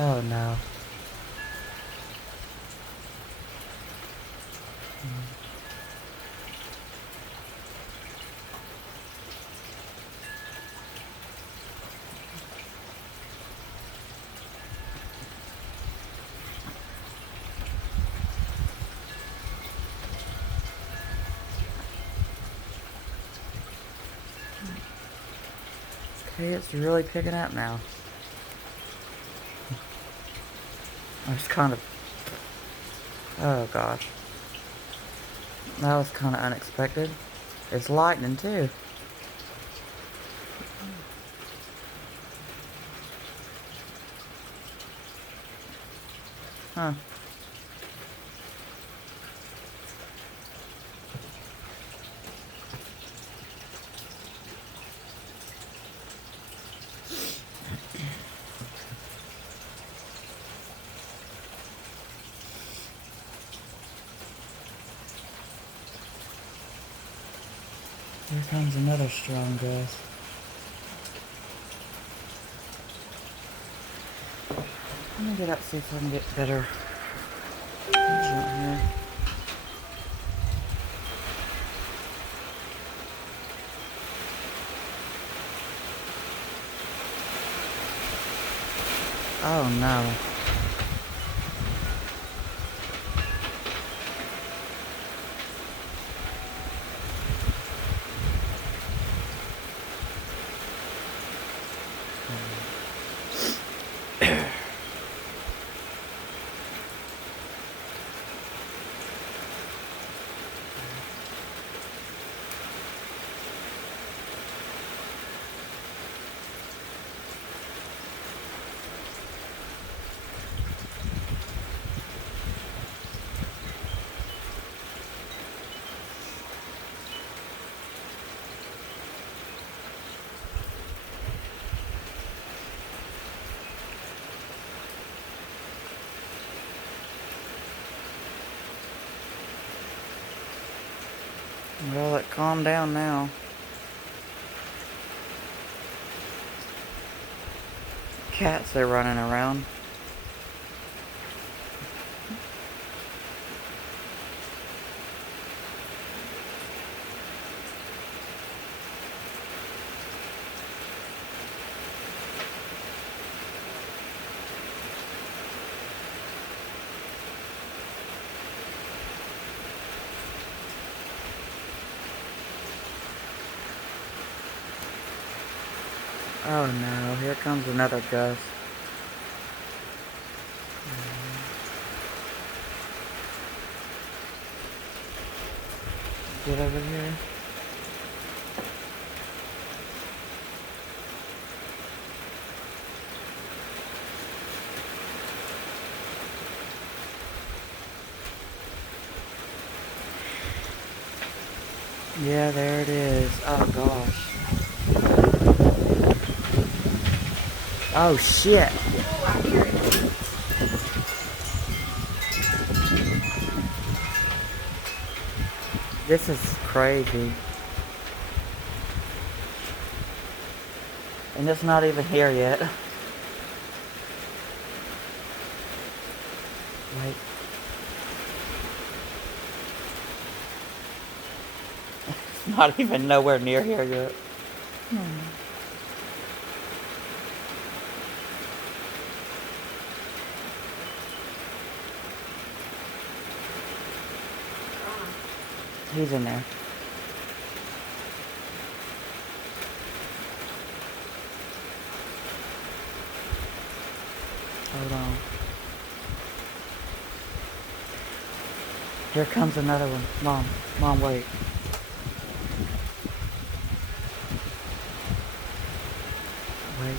Oh no. Okay, it's really picking up now. I was kind of... Oh gosh. That was kind of unexpected. It's lightning too. Huh. Here comes another strong gust. Let me get up, see if I can get better vision here. Oh no. Well, it calmed down now. Cats are running around. Oh no, here comes another gust. Get over here. Yeah, there it is. Oh gosh. Oh shit. This is crazy. And it's not even here yet. Wait. It's not even nowhere near here yet. He's in there. Hold on. Here comes another one. Mom, wait. Wait.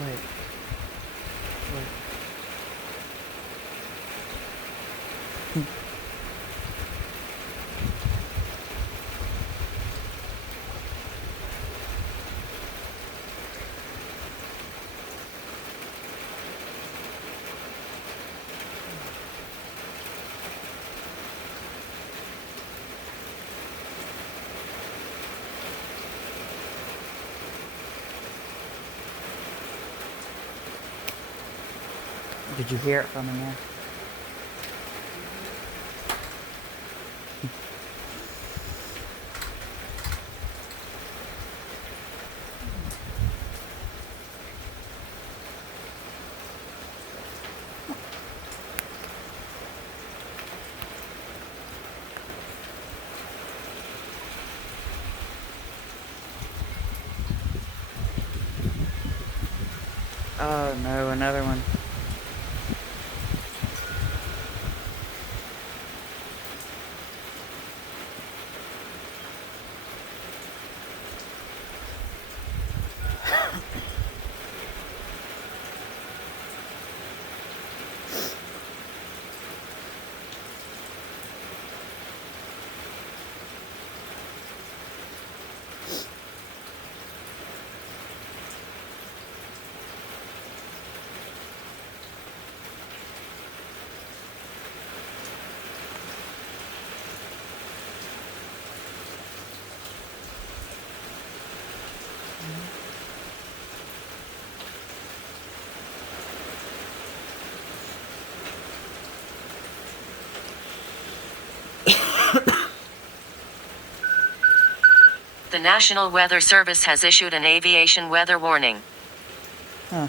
Wait. Wait. Did you hear it from in there? Oh no, another one. The National Weather Service has issued an aviation weather warning. Huh.